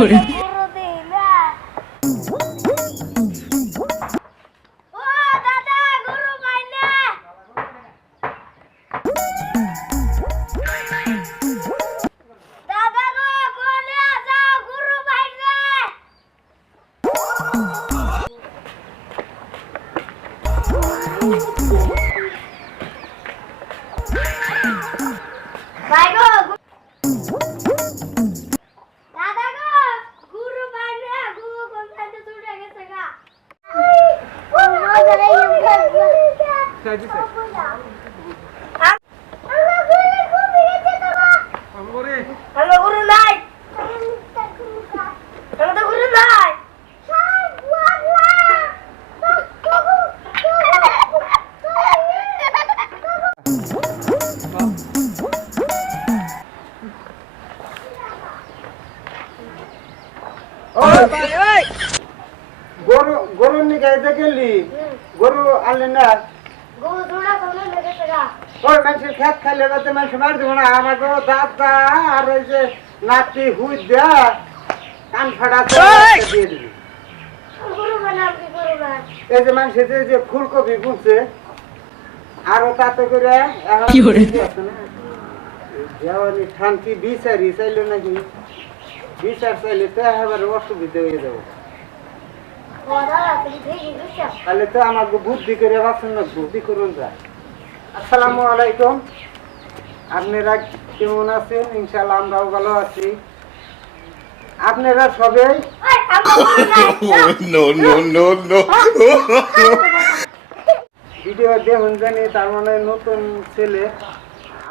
করে গরু গরু নিয়ে গেলি গরু আনলি না ওই মানুষের খেত খাইলে যাতে মানুষ মার দিব না আমাকে দাদা আর ওই যে নাতি হুই দেয়া কান ফাড়া দিয়ে দিবি এই যে মানুষের যে ফুলকপি বুনছে আরো তাতে করে শান্তি বিচারি চাইলো নাকি বিচার চাইলে তো একেবারে অসুবিধা হয়ে যাবো তাহলে তো আমাকে বুদ্ধি করে বাঁচুন না বুদ্ধি করুন যায়। আসসালামু আলাইকুম, আপনারা কেমন আছেন? ইনশাআল্লাহ আমরাও ভালো আছি। আপনারা সবাই ভিডিও দেখুন জানি তার মানে নতুন ছেলে